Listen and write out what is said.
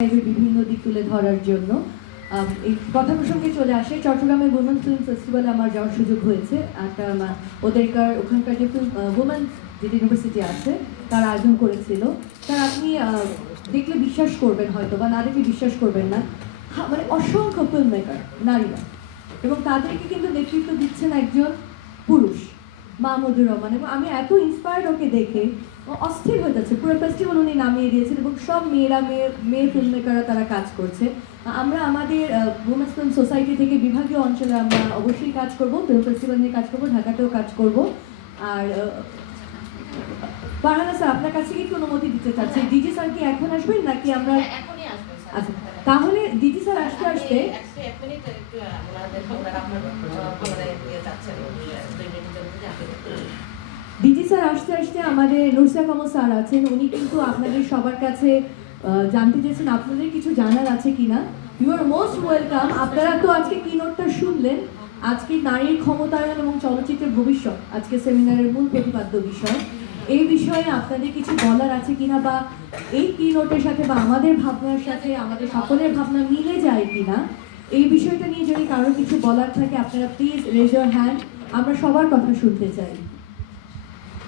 বিভিন্ন দিক তুলে ধরার জন্য এই কথা প্রসঙ্গে চলে আসে। চট্টগ্রামে ওমেন ফিল্ম ফেস্টিভ্যালে আমার যাওয়ার সুযোগ হয়েছে। একটা ওখানকার যে ওমেন যে ইউনিভার্সিটি আছে তার আয়োজন করেছিল। তার আপনি দেখলে বিশ্বাস করবেন হয়তো বা না দেখলে বিশ্বাস করবেন না, মানে অসংখ্য ফিল্ম মেকার নারীরা, এবং তাদেরকে কিন্তু নেতৃত্ব দিচ্ছেন একজন পুরুষ, মাহমুদুর রহমান। এবং আমি এত ইন্সপায়ার্ড ওকে দেখে, অস্থির হয়ে যাচ্ছে। পুরো ফেস্টিভ্যাল উনি নামিয়ে দিয়েছেন এবং সব মেয়ে ফিল্ম মেকাররা তারা কাজ করছে। আমরা আমাদের উমেন্স ফিল্ম সোসাইটি থেকে বিভাগীয় অঞ্চলে আমরা অবশ্যই কাজ করব, ফিল্ম ফেস্টিভ্যাল নিয়ে কাজ করব, ঢাকাতেও কাজ করব। আর ফারহানা স্যার, আপনার কাছে কি অনুমতি দিতে চাচ্ছি? ডিজি স্যার কি এখন আসবেন নাকি আমরা এখনই আসবেন? আচ্ছা, তাহলে ডিজি স্যার আসতে আসতে ডিজি স্যার আসতে আসতে আমাদের নুরসিয়া কামল স্যার আছেন। উনি কিন্তু আপনাদের সবার কাছে জানতে চেয়েছেন আপনাদের কিছু জানার আছে কিনা। You are most welcome. আপনারা তো আজকে কিনোটটা শুনলেন। আজকে নারীর ক্ষমতায়ন এবং চলচ্চিত্রের ভবিষ্যৎ আজকে সেমিনারের মূল প্রতিপাদ্য বিষয়। এই বিষয়ে আপনাদের কিছু বলার আছে কিনা, বা এই কিনোটের সাথে বা আমাদের ভাবনার সাথে আমাদের সকলের ভাবনা মিলে যায় কিনা, এই বিষয়টা নিয়ে যদি কারো কিছু বলার থাকে আপনারা প্লিজ রেজ ইওর হ্যান্ড। আমরা সবার কথা শুনতে চাই।